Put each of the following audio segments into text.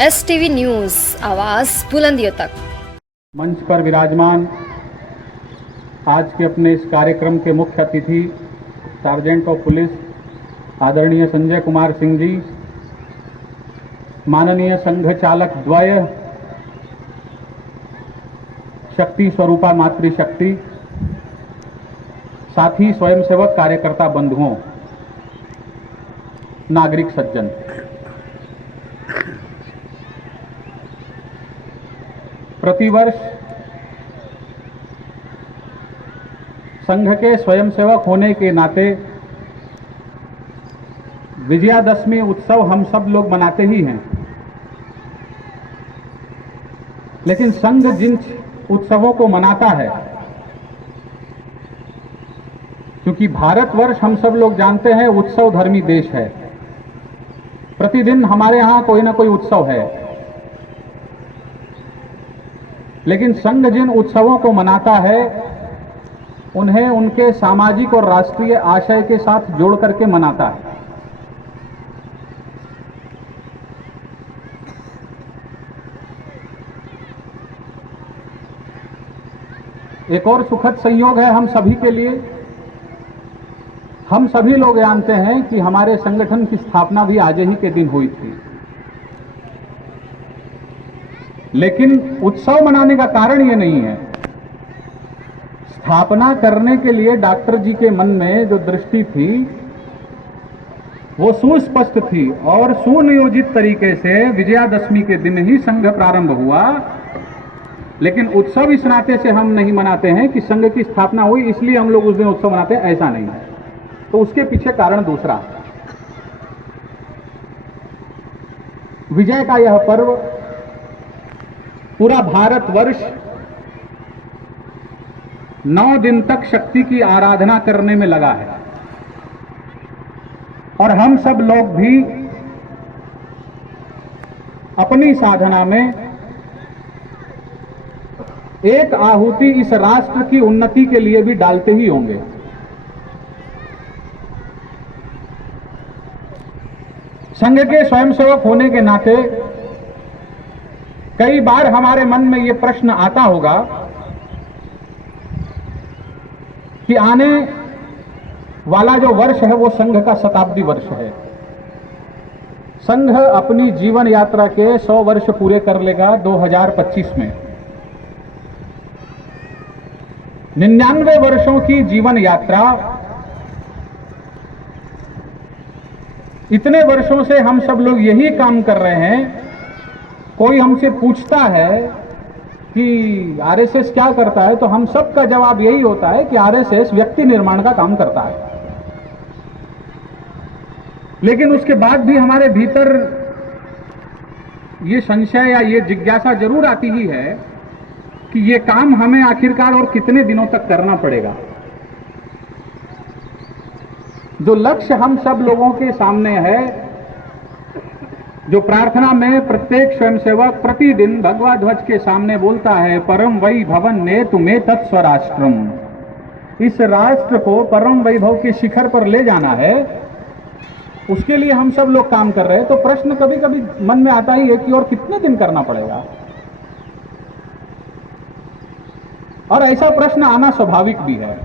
STV news, आवाज़ बुलंदियों तक। मंच पर विराजमान आज के अपने इस कार्यक्रम के मुख्य अतिथि सार्जेंट ऑफ पुलिस आदरणीय संजय कुमार सिंह जी, माननीय संघ चालक द्वय शक्ति स्वरूपा मातृशक्ति, साथी स्वयंसेवक कार्यकर्ता बंधुओं, नागरिक सज्जन, प्रतिवर्ष संघ के स्वयंसेवक होने के नाते विजयादशमी उत्सव हम सब लोग मनाते ही हैं, लेकिन संघ जिन उत्सवों को मनाता है, क्योंकि भारतवर्ष हम सब लोग जानते हैं उत्सव धर्मी देश है, प्रतिदिन हमारे यहाँ कोई ना कोई उत्सव है, लेकिन संघ जिन उत्सवों को मनाता है उन्हें उनके सामाजिक और राष्ट्रीय आशय के साथ जोड़ करके मनाता है। एक और सुखद संयोग है हम सभी के लिए। हम सभी लोग जानते हैं कि हमारे संगठन की स्थापना भी आज ही के दिन हुई थी, लेकिन उत्सव मनाने का कारण ये नहीं है। स्थापना करने के लिए डॉक्टर जी के मन में जो दृष्टि थी वो सुस्पष्ट थी और सुनियोजित तरीके से विजयादशमी के दिन ही संघ प्रारंभ हुआ, लेकिन उत्सव इस नाते से हम नहीं मनाते हैं कि संघ की स्थापना हुई इसलिए हम लोग उस दिन उत्सव मनाते हैं, ऐसा नहीं है। तो उसके पीछे कारण दूसरा है। विजय का यह पर्व पूरा भारतवर्ष 9 दिन तक शक्ति की आराधना करने में लगा है और हम सब लोग भी अपनी साधना में एक आहुति इस राष्ट्र की उन्नति के लिए भी डालते ही होंगे। संघ के स्वयंसेवक होने के नाते कई बार हमारे मन में यह प्रश्न आता होगा कि आने वाला जो वर्ष है वो संघ का शताब्दी वर्ष है। संघ अपनी जीवन यात्रा के 100 वर्ष पूरे कर लेगा 2025 में। 99 वर्षों की जीवन यात्रा, इतने वर्षों से हम सब लोग यही काम कर रहे हैं। कोई हमसे पूछता है कि आरएसएस क्या करता है, तो हम सब का जवाब यही होता है कि आरएसएस व्यक्ति निर्माण का काम करता है। लेकिन उसके बाद भी हमारे भीतर ये संशय या ये जिज्ञासा जरूर आती ही है कि ये काम हमें आखिरकार और कितने दिनों तक करना पड़ेगा। जो लक्ष्य हम सब लोगों के सामने है, जो प्रार्थना में प्रत्येक स्वयंसेवक प्रतिदिन भगवा ध्वज के सामने बोलता है, परम वै भवन नेतु मे तत्स्वराष्ट्रम, इस राष्ट्र को परम वैभव के शिखर पर ले जाना है, उसके लिए हम सब लोग काम कर रहे हैं। तो प्रश्न कभी कभी मन में आता ही है कि और कितने दिन करना पड़ेगा, और ऐसा प्रश्न आना स्वाभाविक भी है।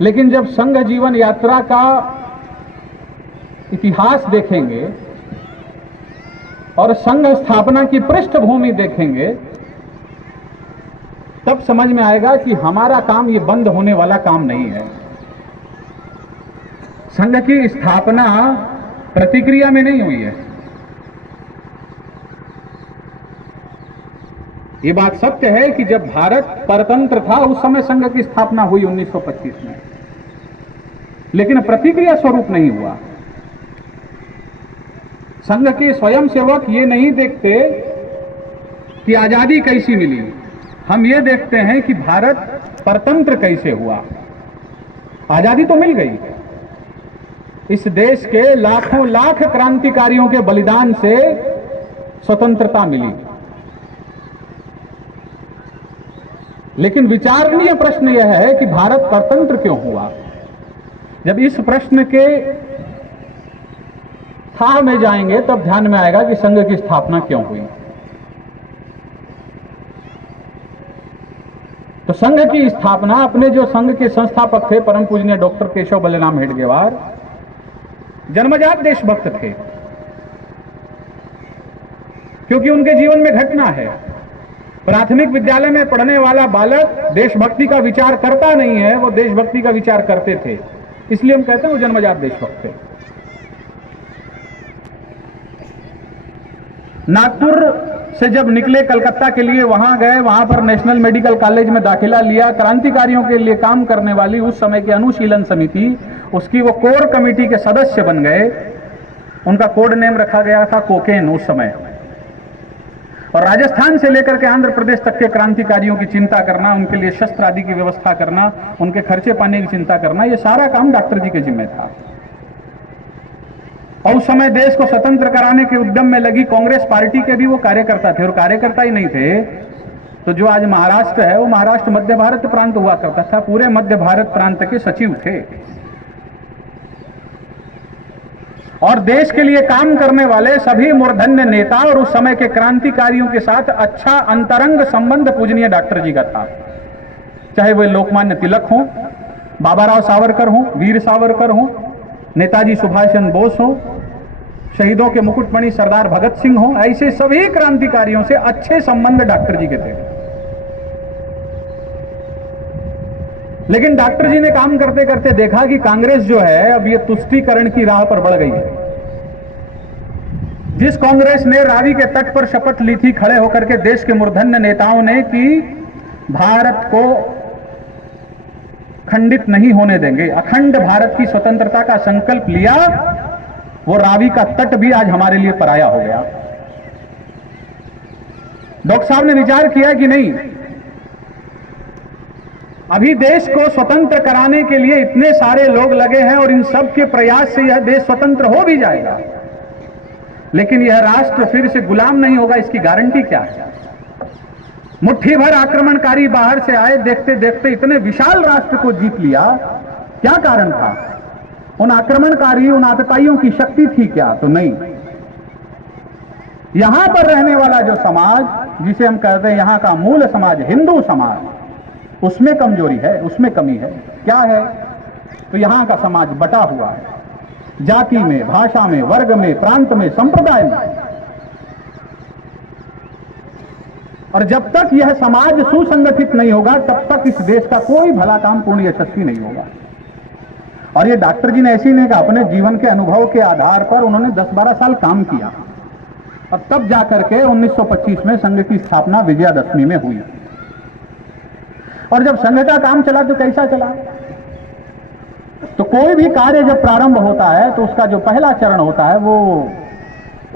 लेकिन जब संघ जीवन यात्रा का इतिहास देखेंगे और संघ स्थापना की पृष्ठभूमि देखेंगे, तब समझ में आएगा कि हमारा काम ये बंद होने वाला काम नहीं है। संघ की स्थापना प्रतिक्रिया में नहीं हुई है। ये बात सत्य है कि जब भारत परतंत्र था उस समय संघ की स्थापना हुई 1925 में, लेकिन प्रतिक्रिया स्वरूप नहीं हुआ। संघ के स्वयंसेवक ये नहीं देखते कि आजादी कैसी मिली, हम ये देखते हैं कि भारत परतंत्र कैसे हुआ। आजादी तो मिल गई, इस देश के लाखों लाख क्रांतिकारियों के बलिदान से स्वतंत्रता मिली, लेकिन विचारणीय प्रश्न यह है कि भारत परतंत्र क्यों हुआ। जब इस प्रश्न के था में जाएंगे तब ध्यान में आएगा कि संघ की स्थापना क्यों हुई। तो संघ की स्थापना, अपने जो संघ के संस्थापक थे परम पूजनीय डॉक्टर केशव बलिराम हेडगेवार, जन्मजात देशभक्त थे, क्योंकि उनके जीवन में घटना है। प्राथमिक विद्यालय में पढ़ने वाला बालक देशभक्ति का विचार करता नहीं है, वो देशभक्ति का विचार करते थे, इसलिए हम कहते हैं वो जन्मजात देशभक्त थे। नागपुर से जब निकले कलकत्ता के लिए, वहां गए, वहां पर नेशनल मेडिकल कॉलेज में दाखिला लिया। क्रांतिकारियों के लिए काम करने वाली उस समय की अनुशीलन समिति, उसकी वो कोर कमेटी के सदस्य बन गए। उनका कोड नेम रखा गया था कोकेन उस समय। और राजस्थान से लेकर के आंध्र प्रदेश तक के क्रांतिकारियों की चिंता करना, उनके लिए शस्त्र आदि की व्यवस्था करना, उनके खर्चे पाने की चिंता करना, ये सारा काम डॉक्टर जी के जिम्मे था। और उस समय देश को स्वतंत्र कराने के उद्यम में लगी कांग्रेस पार्टी के भी वो कार्यकर्ता थे। और कार्यकर्ता ही नहीं थे तो जो आज महाराष्ट्र है वो महाराष्ट्र मध्य भारत प्रांत हुआ करता था, पूरे मध्य भारत प्रांत के सचिव थे। और देश के लिए काम करने वाले सभी मूर्धन्य नेता और उस समय के क्रांतिकारियों के साथ अच्छा अंतरंग संबंध पूजनीय डॉक्टर जी का था। चाहे वे लोकमान्य तिलक हों, बाबा राव सावरकर हों, वीर सावरकर हों, नेताजी सुभाष चंद्र बोस हो, शहीदों के मुकुटमणि सरदार भगत सिंह हो, ऐसे सभी क्रांतिकारियों से अच्छे संबंध डॉक्टर जी के थे। लेकिन डॉक्टर जी ने काम करते करते देखा कि कांग्रेस जो है अब ये तुष्टीकरण की राह पर बढ़ गई है। जिस कांग्रेस ने रावी के तट पर शपथ ली थी खड़े होकर के देश के मूर्धन्य नेताओं ने कि भारत को खंडित नहीं होने देंगे, अखंड भारत की स्वतंत्रता का संकल्प लिया, वो रावी का तट भी आज हमारे लिए पराया हो गया। डॉक्टर साहब ने विचार किया कि नहीं, अभी देश को स्वतंत्र कराने के लिए इतने सारे लोग लगे हैं और इन सब के प्रयास से यह देश स्वतंत्र हो भी जाएगा, लेकिन यह राष्ट्र फिर से गुलाम नहीं होगा, इसकी गारंटी क्या है? मुट्ठी भर आक्रमणकारी बाहर से आए, देखते देखते इतने विशाल राष्ट्र को जीत लिया। क्या कारण था? उन आक्रमणकारी, उन आतताइयों की शक्ति थी क्या? तो नहीं। यहां पर रहने वाला जो समाज, जिसे हम कहते हैं यहां का मूल समाज, हिंदू समाज, उसमें कमजोरी है, उसमें कमी है। क्या है? तो यहां का समाज बटा हुआ है, जाति में, भाषा में, वर्ग में, प्रांत में, संप्रदाय में। और जब तक यह समाज सुसंगठित नहीं होगा तब तक इस देश का कोई भला काम पूर्ण यशस्वी नहीं होगा। और ये डॉक्टर जी ने ऐसी नहीं कहा, अपने जीवन के अनुभव के आधार पर उन्होंने 10-12 साल काम किया और तब जाकर के 1925 में संघ की स्थापना विजयादशमी में हुई। और जब संघ का काम चला तो कैसा चला? तो कोई भी कार्य जब प्रारंभ होता है तो उसका जो पहला चरण होता है वो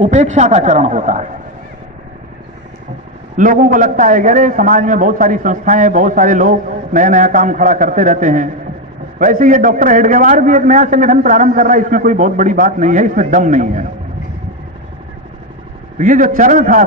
उपेक्षा का चरण होता है। लोगों को लगता है कि अरे समाज में बहुत सारी संस्थाएं, बहुत सारे लोग नया नया काम खड़ा करते रहते हैं। वैसे ये डॉक्टर हेडगेवार भी एक नया संगठन प्रारंभ कर रहा है, इसमें कोई बहुत बड़ी बात नहीं है, इसमें दम नहीं है। तो ये जो चरण था